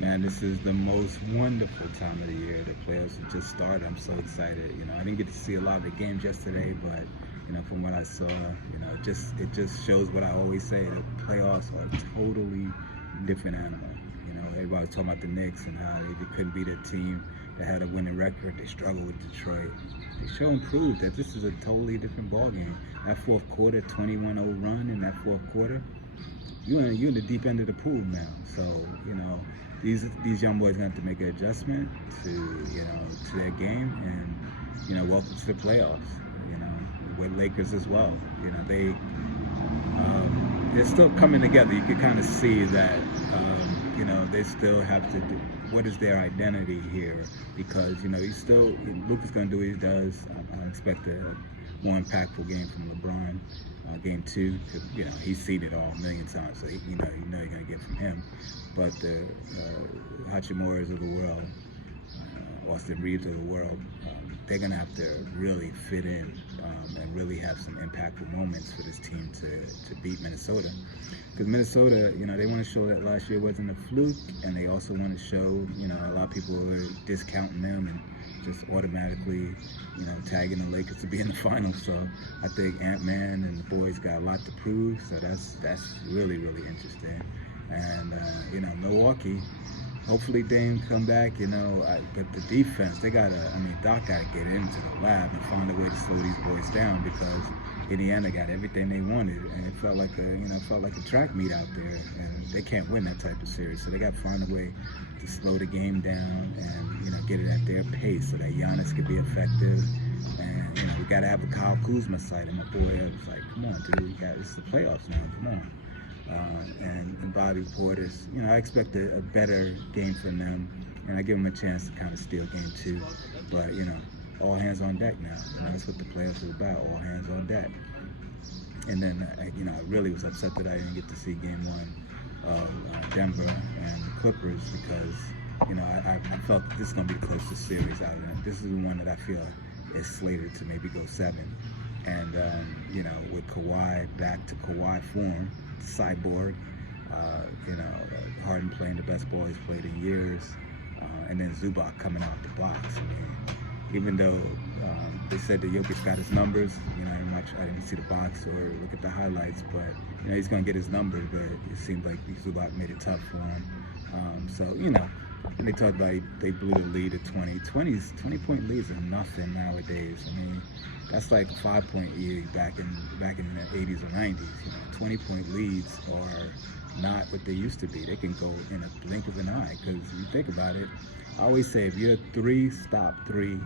Man, this is the most wonderful time of the year. The playoffs have just started. I'm so excited. I didn't get to see a lot of the games yesterday, but from what I saw, it just shows what I always say. The playoffs are a totally different animal. Everybody was talking about the Knicks and how they couldn't beat a team that had a winning record. They struggled with Detroit. They show and prove that this is a totally different ballgame. That fourth quarter, 21-0 run in that fourth quarter, you're in the deep end of the pool now. So these young boys gonna have to make an adjustment to their game, and welcome to the playoffs. With Lakers as well. They're still coming together. You can kind of see that they still have to do what is their identity here, because he's still Luka's gonna do what he does. I expect a more impactful game from LeBron. Game two, he's seen it all a million times, so you're gonna get from him. But the Hachimuras of the world, Austin Reeves of the world, they're gonna have to really fit in and really have some impactful moments for this team to beat Minnesota. Because Minnesota, they want to show that last year wasn't a fluke, and they also want to show, a lot of people are discounting them and just automatically, tagging the Lakers to be in the finals. So I think Ant-Man and the boys got a lot to prove. So that's really, really interesting. And Milwaukee, hopefully Dame come back, but the defense, Doc gotta get into the lab and find a way to slow these boys down, because Indiana got everything they wanted, and it felt like a track meet out there, and they can't win that type of series. So they got to find a way to slow the game down and get it at their pace so that Giannis could be effective. And we got to have the Kyle Kuzma side. And my boy was like, "Come on, dude, it's the playoffs now. Come on." And Bobby Portis, I expect a better game from them, and I give them a chance to kind of steal game two. But all hands on deck now. That's what the playoffs is about. All hands on deck. And then I really was upset that I didn't get to see game one of Denver and the Clippers, because I felt this is gonna be the closest series out of them. This is the one that I feel is slated to maybe go 7. And with Kawhi back to Kawhi form, Cyborg, Harden playing the best ball he's played in years, and then Zubac coming out the box. Even though they said that Jokic got his numbers, I didn't see the box or look at the highlights, but he's gonna get his numbers. But it seemed like Zubac made it tough for him. They talked about they blew the lead at 20. 20-point leads are nothing nowadays. That's like a 5-point lead back in the 80s or 90s. 20-point leads are not what they used to be. They can go in a blink of an eye, because you think about it. I always say, if you're 3 stop 3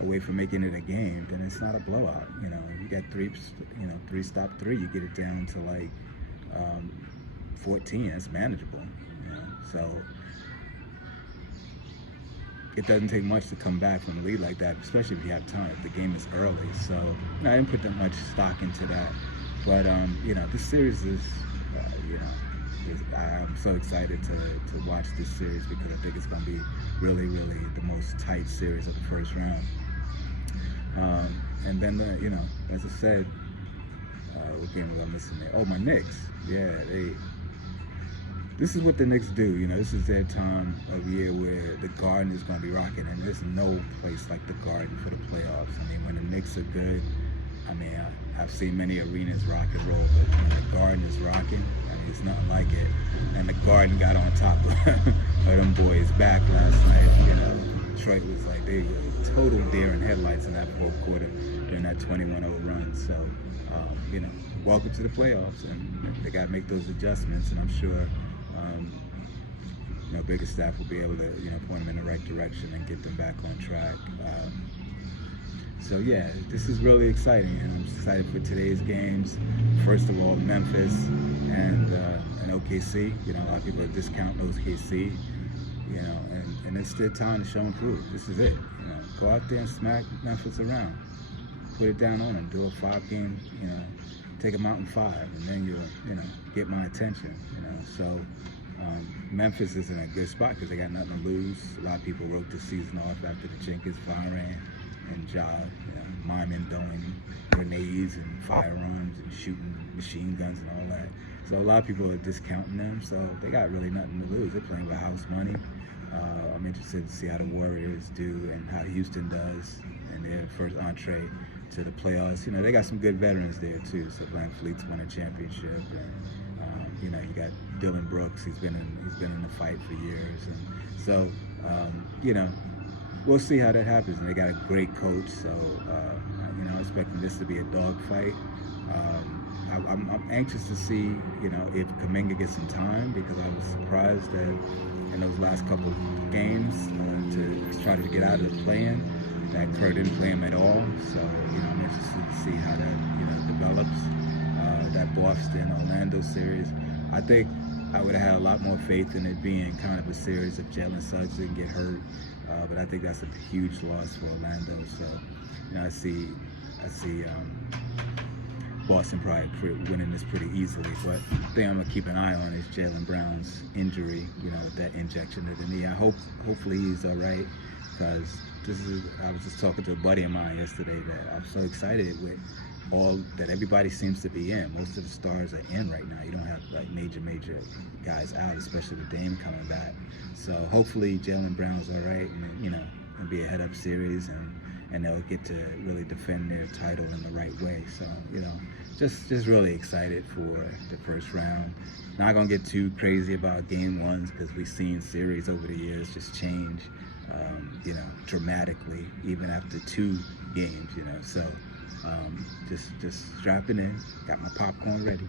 away from making it a game, then it's not a blowout. You get 3 stop 3, you get it down to like 14. It's manageable. So it doesn't take much to come back from a lead like that, especially if you have time, if the game is early. So I didn't put that much stock into that. But this series is, I'm so excited to watch this series, because I think it's going to be really, really the most tight series of the first round. And then, as I said, what game was I missing there? Oh, my Knicks. Yeah, this is what the Knicks do. This is their time of year where the Garden is going to be rocking, and there's no place like the Garden for the playoffs. When the Knicks are good, I've seen many arenas rock and roll, but when the Garden is rocking, it's nothing like it. And the Garden got on top of them boys back last night. Detroit was like, they were total deer in headlights in that fourth quarter during that 21-0 run. So, welcome to the playoffs, and they got to make those adjustments, and I'm sure Bickerstaff will be able to point them in the right direction and get them back on track. So yeah, this is really exciting, and I'm excited for today's games. First of all, Memphis and OKC. A lot of people discount OKC. And it's their time to show and prove. This is it. Go out there and smack Memphis around. Put it down on them. Do a 5-game. Take them out in 5, and then you'll get my attention. So. Memphis is in a good spot because they got nothing to lose. A lot of people wrote the season off after the Jenkins firing and Ja, miming, throwing grenades and firearms and shooting machine guns and all that. So a lot of people are discounting them. So they got really nothing to lose. They're playing with house money. I'm interested to see how the Warriors do and how Houston does in their first entree to the playoffs. You know, they got some good veterans there too. So Van Fleet's won a championship, and you know, you got Dylan Brooks. He's been in the fight for years, and so you know, we'll see how that happens. And they got a great coach, so you know, I'm expecting this to be a dogfight. I'm anxious to see, you know, if Kuminga gets some time, because I was surprised that in those last couple of games to try to get out of the play-in, that Kerr didn't play him at all. So, you know, I'm interested to see how that, you know, develops. That Boston-Orlando series, I think I would have had a lot more faith in it being kind of a series if Jalen Suggs didn't get hurt. But I think that's a huge loss for Orlando. So, you know, I see Boston probably winning this pretty easily, but the thing I'm gonna keep an eye on is Jaylen Brown's injury. You know, with that injection to the knee. Hopefully he's all right, because I was just talking to a buddy of mine yesterday that I'm so excited with all that everybody seems to be in. Most of the stars are in right now. You don't have like major guys out, especially with Dame coming back. So hopefully Jaylen Brown's all right, and you know, it'll be a head-up series, and they'll get to really defend their title in the right way. So, you know, just really excited for the first round. Not gonna get too crazy about game ones, because we've seen series over the years just change, you know, dramatically, even after 2 games, you know. So just strapping in, got my popcorn ready.